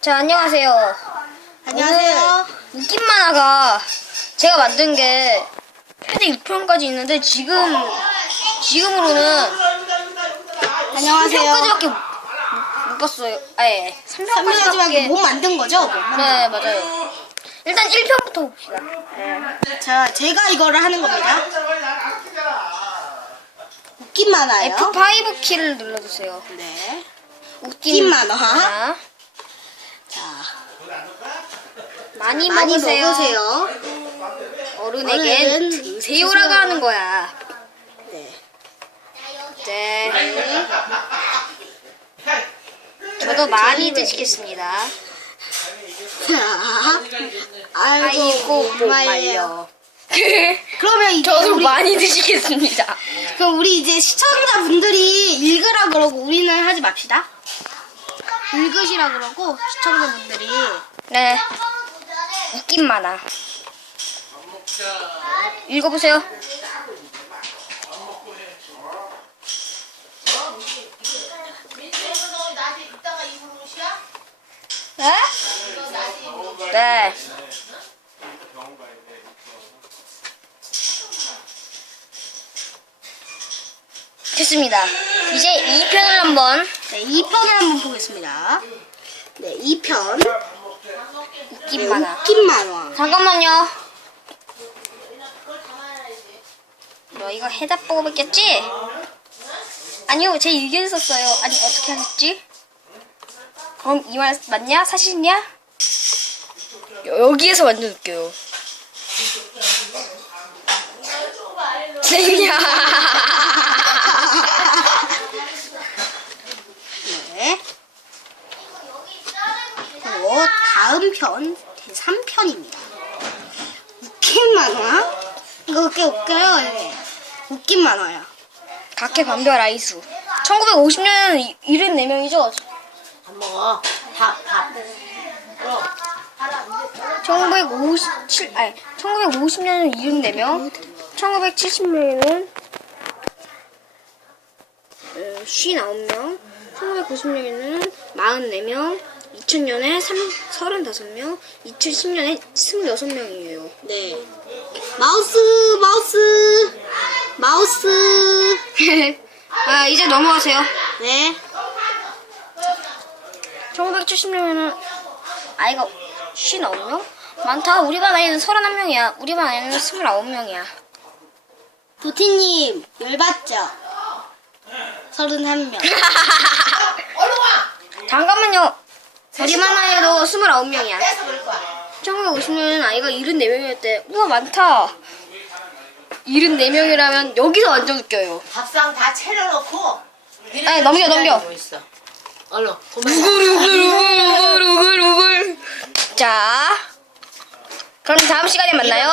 자, 안녕하세요. 안녕하세요. 오늘 웃긴 만화가 제가 만든 게 최대 6편까지 있는데 지금 지금으로는 안녕하세요. 3편까지밖에 못, 못 봤어요. 아예 3편까지밖에 3편까지밖에 못 만든 거죠? 못 만든 네, 맞아요. 일단 1편부터 봅시다. 거. 자, 제가 이거를 하는 겁니다. 웃긴 만화예요. F5 키를 눌러주세요. 네. 웃긴 만화. 많이, 많이 먹으세요. 먹으세요. 어른에겐 어른은 드세요라고 드세요. 하는 거야. 네. 네. 저도 많이 드시겠습니다. 자, 아이고, 아이고, 못. 그러면 이제 저도 우리, 많이 드시겠습니다. 그럼 우리 이제 시청자분들이 읽으라 그러고 우리는 하지 맙시다. 읽으시라 그러고 시청자분들이 네. 웃긴 만화. 읽어보세요. 네? 네. 됐습니다. 이제 2편을 한번 네, 2편을 한번 보겠습니다. 네, 2편. 웃긴 만화. 웃긴 만화. 잠깐만요. 너 이거 해답 보고 뵙겠지? 아니요, 제 의견 썼어요. 아니, 어떻게 하셨지? 그럼 이 말 맞냐? 사실이냐? 여- 여기에서 완전 웃겨요. 재미야. 네. 다음 편, 제3편입니다. 웃긴 만화? 이거 꽤 웃겨요. 네. 웃긴 만화야. 각계 반별 아이수. 1950년에는 74명이죠? 밥 먹어. 밥, 밥. 1957, 아니, 1950년에는 74명, 1970년에는 59명, 1990년에는 44명, 2000년에 35명, 2010년에 26명이에요. 네. 마우스, 마우스, 마우스. 아, 이제 넘어가세요. 네. 1970년에는 아이가 59명? 많다. 우리 반 아이는 31명이야. 우리 반 아이는 29명이야. 도티님, 열받죠? 31명. 잠깐만요. 우리 반 아이도 29명이야. 뺏어 그럴 거야. 1950년에는 아이가 74명이었대. 우와, 많다. 74명이라면 여기서 완전 웃겨요. 밥상 다 차려놓고. 아니, 넘겨, 넘겨. 기다리고 있어. 얼른. 그만. 우글우글우글우글우글. 자, 그럼 다음 시간에 만나요.